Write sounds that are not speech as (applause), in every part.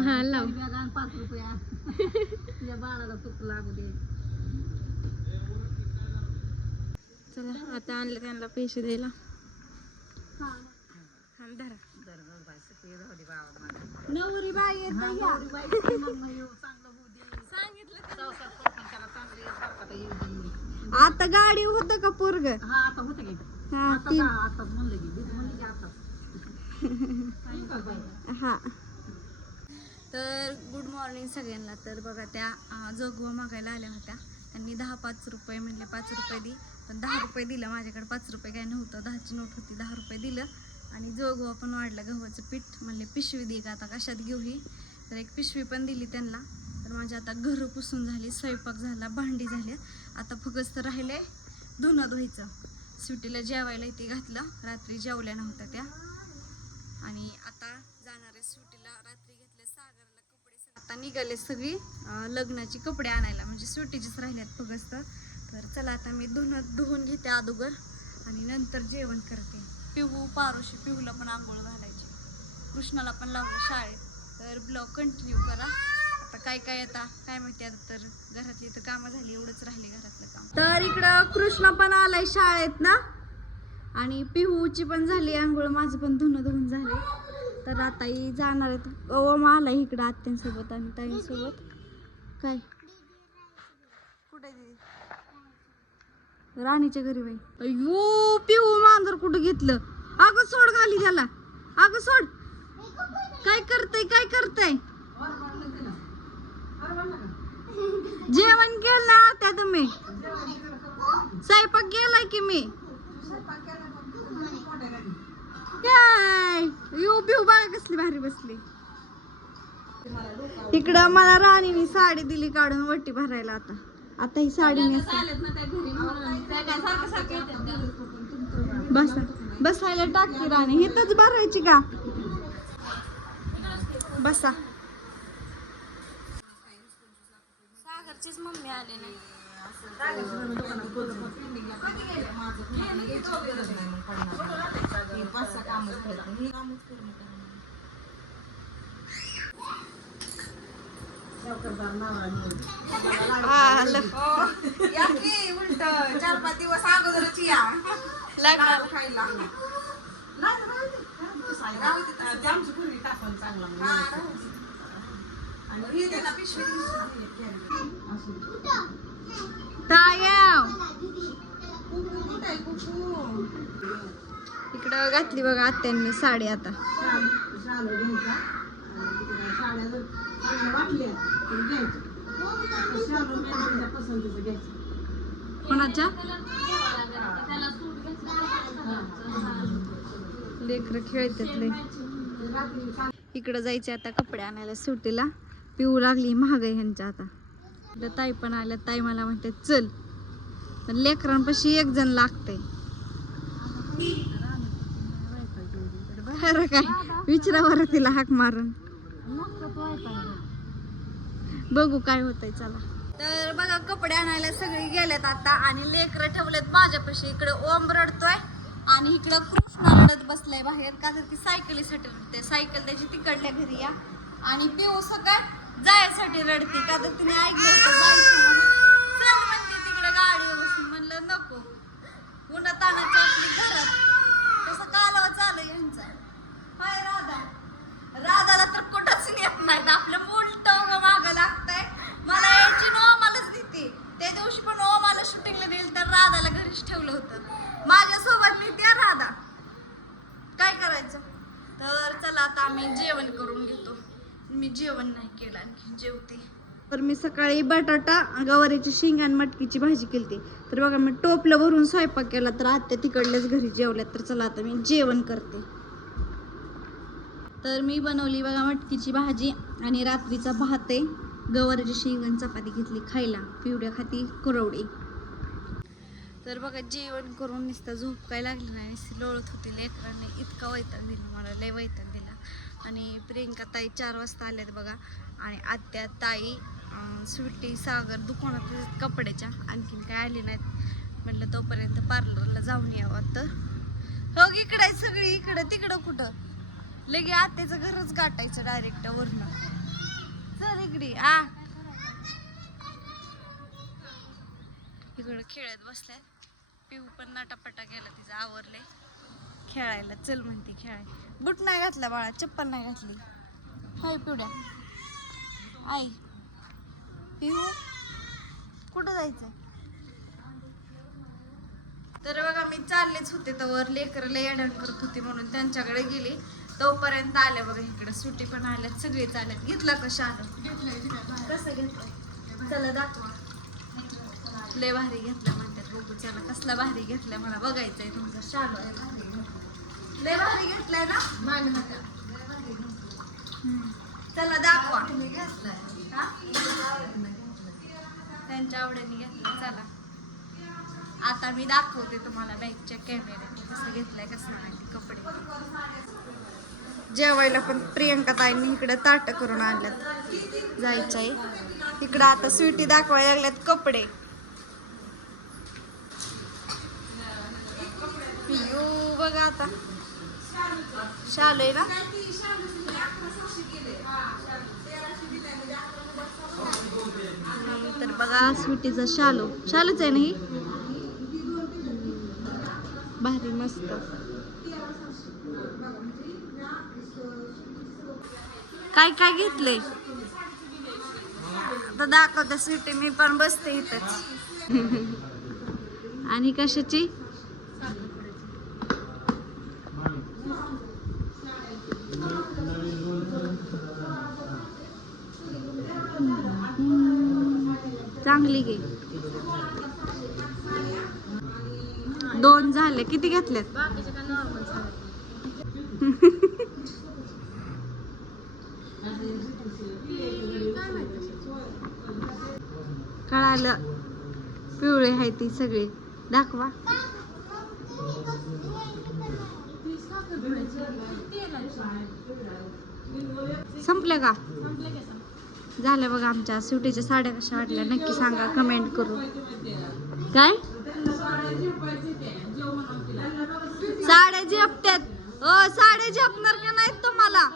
हा लाव बॅग आण पाच रुपया तुझ्या बाळाला सुख लागू दे चला आता आणलं त्यांना. पैसे द्यायला हा नवरी बाई येत नाही या. दे. आता गाडी होत का पोरग? हा आता होतं की. हा आता ती जा, आता म्हणलं की दीदी म्हणली की आता. सांगितलं बाई. हा. तर गुड मॉर्निंग सगळ्यांना. तर बघा त्या जोगवा मागायला आल्या होत्या. त्यांनी दहा पाच रुपये म्हणले पाच रुपये दे. पण दहा रुपये दिलं माझ्याकडे. पाच रुपये काय नव्हतं. दहाची नोट होती दहा रुपये दिलं. आणि जोगवा पण वाढलं गव्हाचं पीठ. म्हणले पिशवी दे का आता कशात घेऊ ही? तर एक पिशवी पण दिली त्यांना. तर माझी आता घरं पुसून झाली स्वयंपाक झाला भांडी झाली. आता फक्त राहिले धुणं धुवायचं. स्वीटीला जेवायला इथे घातलं. रात्री जेवल्या नव्हत्या त्या. आणि आता आता निघाले सगळी लग्नाची कपडे आणायला. म्हणजे सुटीचीच राहिल्यात फगस्त तर. चला आता मी धुणं धुवून घेते अगोदर आणि नंतर जेवण करते. पिहू पारोशी पिहूला पण आंघोळ घालायची. कृष्णाला पण लावलं शाळेत. तर ब्लॉग कंटिन्यू करा. आता काय काय आता? काय माहिती आता तर घरातली तर कामं झाली एवढंच राहिले घरातलं काम. तर इकडं कृष्ण पण आलाय शाळेत ना? आणि पिहूची पण झाली आंघोळ माझं पण धुणं धुवून झाले. तर आता जाणार आहेत. ओम आला इकडं आत्यांसोबत आणि ताईंसोबत. काय? कुठे राणीच्या घरी बाई. अयो पिऊ मांजर कुठं घेतलं? अगं सोड घाली त्याला. अगं सोड. काय करतय काय करतय? जेवण केलं ना त्या तुम्ही स्वयंपाक केलाय की मी? यू बिऊ बाळा कसली भारी बसली. इकडं मला राणीने साडी दिली काढून वटी भरायला आता. आता ही साडी बसा बसायला टाकते राणी. हेच भरायची का? बसा. सागरचीच मम्मी आली नाही. आलं. चार पाच दिवस अगोदरच या खायला आमची पूर्वी टाकून चांगला आणि हे पिशवी तायाव इकडं घातली बघा आत्यांनी साडी आता. कोणाच्या? लेकर खेळतात इकडं जायचे आता कपडे आणायला सुटीला पिऊ लागली महागाई ह्यांच्या आता. इकडं ताई पण आल्या. ताई मला म्हणते चल. पण लेकरांपाशी एक जण लागते खरं काय विचारा बरं तिला हाक मारून. बघू काय होतंय चला. तर बघा कपडे आणायला सगळे गेलेत आता आणि लेकर ठेवलेत माझ्यापाशी. इकडे ओम रडतोय आणि इकडं कृष्ण रडत बसलाय बाहेर. का तर ती सायकलीसाठी रडते. सायकल त्याची तिकडल्या घरी या. आणि पिऊ सकाळ जायसाठी रडते. का तर तिने ऐकलं होतं जायचं म्हणून. चल म्हणते तिकडे गाडीवर बसून. म्हणलं नको. उन्हा तानाच्या आपली घरात. तसं कालवा चालू यांचा. हाय राधा. राधाला तर कुठंच नेत नाहीत आपलं उलट मागं लागतंय. मला यायची ओमालाच देते त्या दिवशी पण ओमाला शूटिंगला दिली तर राधाला घरीच ठेवलं होतं. माझ्यासोबत नेते राधा. काय करायचं? तर चला आता आम्ही जेवण करून घेतो. मी जेवण नाही केलं आणखी जेवते. तर मी सकाळी बटाटा गवारीची शेंग आणि मटकीची भाजी केली तर बघा मी टोपलं भरून स्वयंपाक केला तर आत्या तिकडल्याच घरी जेवल्यात. तर चला आता मी जेवण करते. तर मी बनवली बघा मटकीची भाजी आणि रात्रीचा भात आहे. गवारीची शेंग आणि चपाती घेतली खायला. पिवड्या खाती कुरवडी. तर बघा जेवण करून नुसतं झोप काय लागली नाही नुसती लोळत होती लेकरांनी. इतका वैताग दिला मला लय वैताग आणि प्रियंका ताई चार वाजता आल्यात बघा. आणि आत्या ताई स्वीटी सागर दुकानात कपड्याच्या. आणखीन काय आली नाहीत. म्हटलं तोपर्यंत पार्लरला जाऊन यावं तर हो इकडं आहे सगळी इकडं तिकडं कुठं? लगे आत्याचं घरच गाठायचं डायरेक्ट वरनं. चल इकडे आ. इकडं खेळत बसल्यात. पिऊ पण नाटापटा गेला तिचं आवरले खेळायला. चल म्हणते खेळाय. बूट नाही घातला बाळा चप्पल नाही घातली. हाय पिवड्या. आई. पिऊ कुठं जायचं तर बघा मी चाललेच होते तर लेकरला येडण करत होती म्हणून त्यांच्याकडे गेली. तोपर्यंत आल्या बघा इकडे सुट्टी पण आल्यात. सगळेच आल्यात घेतला कशा आलं कसं घेतलं? चला दाखवा. लय भारी घेतलं म्हणतात बघू. चला कसला भारी घेतला मला बघायचंय तुमचा. शालो आहे. भारी लय भारी घेतलाय ना? हम्म. चला दाखवा. हा? त्यांच्या आवडीने घेतलं. चला. आता मी दाखवते तुम्हाला बॅगच्या कॅमेऱ्याने कसं घेतलंय कसं नाही कपडे. जेवायला पण प्रियंका ताईंनी इकडे ताट करून आणल्यात. जायचंय. इकडं आता स्वीटी दाखवायला लागल्यात कपडे. पियू. बघा आता. शालू आहे ना? तर बघा स्वीटीचा शालू. शालूच आहे ना ही? भारी मस्त. काय काय घेतले तर दाखवते स्वीटी मी पण बसते इथंच. आणि कशाची? चांगली घे दोन झाले. किती घेतलेत? कळालं. पिवळे आहे ती सगळे. दाखवा. संपलं का? झालं बघा आमच्या सुटीच्या साड्या कशा वाटल्या? नक्की सांगा कमेंट करू काय? साड्या झेपत्यात. हो साड्या झेपणार का नाहीत तुम्हाला?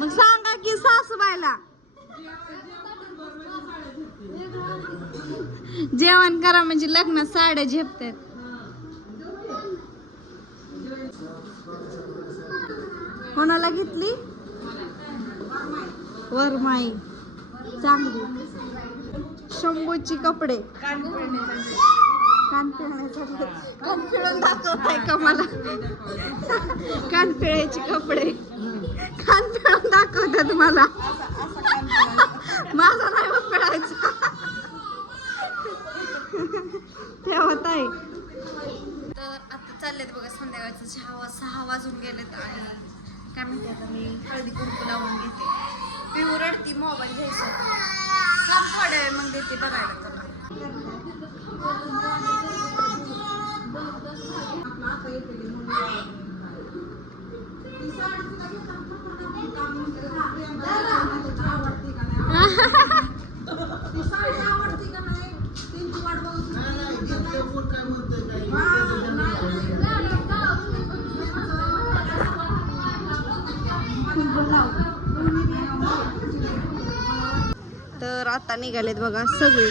मग सांगा की सासूबाईला. जेवण करा म्हणजे लग्नात साड्या झेपतात कोणाला घेतली? वरमाई चांगली. शंभूची कपडे. कान पिळण्यासाठी. कान पिळून दाखवताय का मला? कान पिळायचे कपडे. कान पिळून दाखवतात मला. माझा नाही मग पिळायचा. ठेवत आहे हो तर आता चाललेत बघा संध्याकाळचं सहा सहा वाजून गेलेत आणि काय म्हणते आता मी? हळदी कुंकू लावून घेते. रडती मोबाईल घ्यायचा. काम थोड्या वेळ मग देते बघायला तुला. (laughs) तर आता निघालेत बघा सगळे.